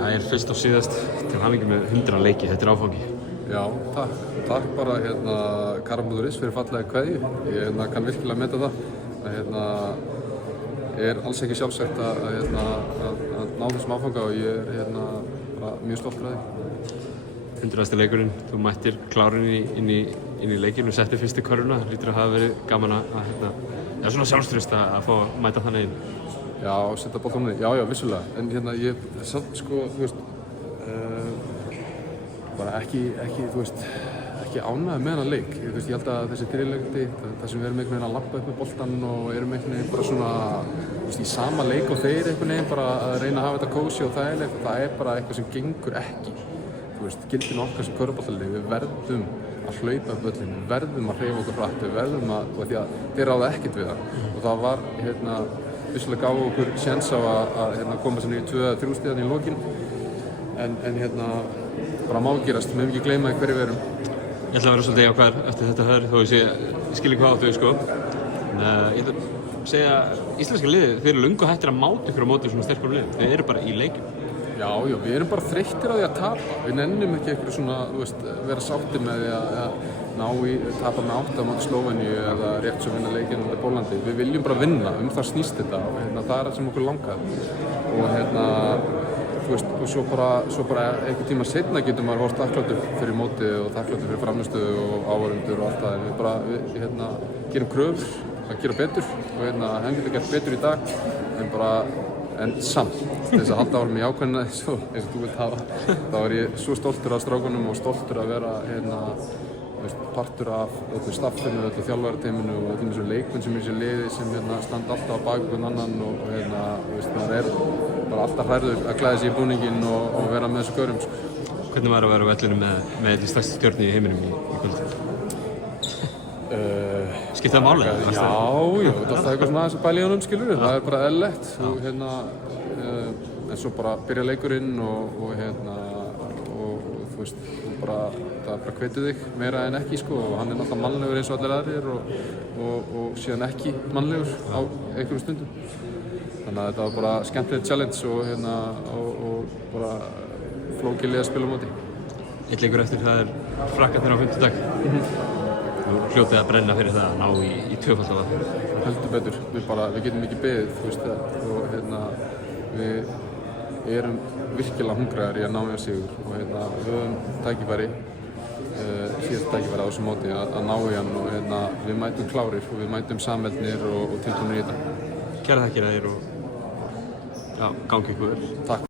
Það fyrst og síðast til hamingju með 100 leiki, þetta áfangi. Já, takk bara Karamúðuris fyrir fallega kveðju. Ég kann virkilega meta það. Alls ekki sjálfsagt að ná þessum áfanga og ég bara mjög stoltur af því. 100. leikurinn, þú mættir klárinn inn í leikinn og settir fyrstu körfuna. Lítur að hafa verið gaman að svona sjálfstraust að fá að mæta þannig inn. Já, setja boltanum inn. Já, vissulega. En ég samt sko, þú veist, bara ekki ánægður með þennan leik. Ég held að þessi fyrirleikti, það sem við erum einhvern veginn að labba upp með boltan og erum einhvern veginn bara svona, þú veist, í sama leik og þeir einhvern veginn bara að reyna að hafa þetta kósí og þægilegt, það bara eitthvað sem gengur ekki. Þú veist, gildin okkar sem körfuboltalið, við verðum að hlaupa upp völlinn, við verðum að hreyfa okkur hratt, við verðum að, því að þeir ráða ekkert við það. Og það var, vissulega gaf okkur séns á að koma sér niður 2-3 stíðan í lokin, en bara má gerast, við höfum ekki gleyma hverju við erum. Ég ætla að vera svolítið jákvæður eftir þetta höfður, þó ég skil ekki hvað áttu við sko. En ég ætla að segja að íslenska liðið, þeir eru löngu hættir að máta ykkur á móti svona sterkum liðum. Þeir eru bara í leikjum. Já, við erum bara þreyttir á því að tapa. Við nennum ekki eitthvað svona, þú veist, vera sáttir með því að tapa með 8 á móti Slóveníu eða rétt svo vinna leikinn á Póllandi. Við viljum bara vinna, það snýst þetta og það það sem okkur langar. Og þú veist, og svo bara einhvern tíma seinna getur maður horft þakklátur fyrir mótið og þakklátur fyrir frammistöðu og áhorfendur og allt það. En við gerum kröfur að gera betur og hann getur gert betur í dag, en samt, þess að halda áfram í ákveðina eins og þú vilt hafa, þá ég svo stoltur af strákunum og stoltur að vera partur af öllu staffinu, öllu þjálfarateyminu og öllum þessum leikmenn sem þessu liði sem standa alltaf á bak hvern annan og maður bara alltaf hrærður að klæða sig í búninginn og vera með þessu gaurum. Hvernig var að vera á vellinu með því stærstu stjörnu í heiminum í kvöld? Skiptir það máli? Já, það er alltaf eitthvað svona aðeins að bæla í honum, skilur. Það er bara eðlilegt. En svo bara byrja leikurinn og þú veist, það bara hvetur þig meira en ekki, sko. Og hann náttúrulega mannlegur eins og allir aðrir og síðan ekki mannlegur á einhverjum stundum. Þannig að þetta var bara skemmtilegt challenge og bara flókið lið að spila á móti. Eitt leikur eftir, það Frakkarnir á 5. dag. Þú hljótið að brenna fyrir það að ná í tvöfaldlega. Heldur betur, við getum ekki beðið, þú veist það, og við erum virkilega hungraðir í að ná í að sigur og við höfum tækifæri, síðast tækifæri á þessu móti að ná í hann og við mætum klárir og við mætum samveldnir og tilbúinir í þetta. Kærar þakkir að þér og gangi ykkur vel. Takk.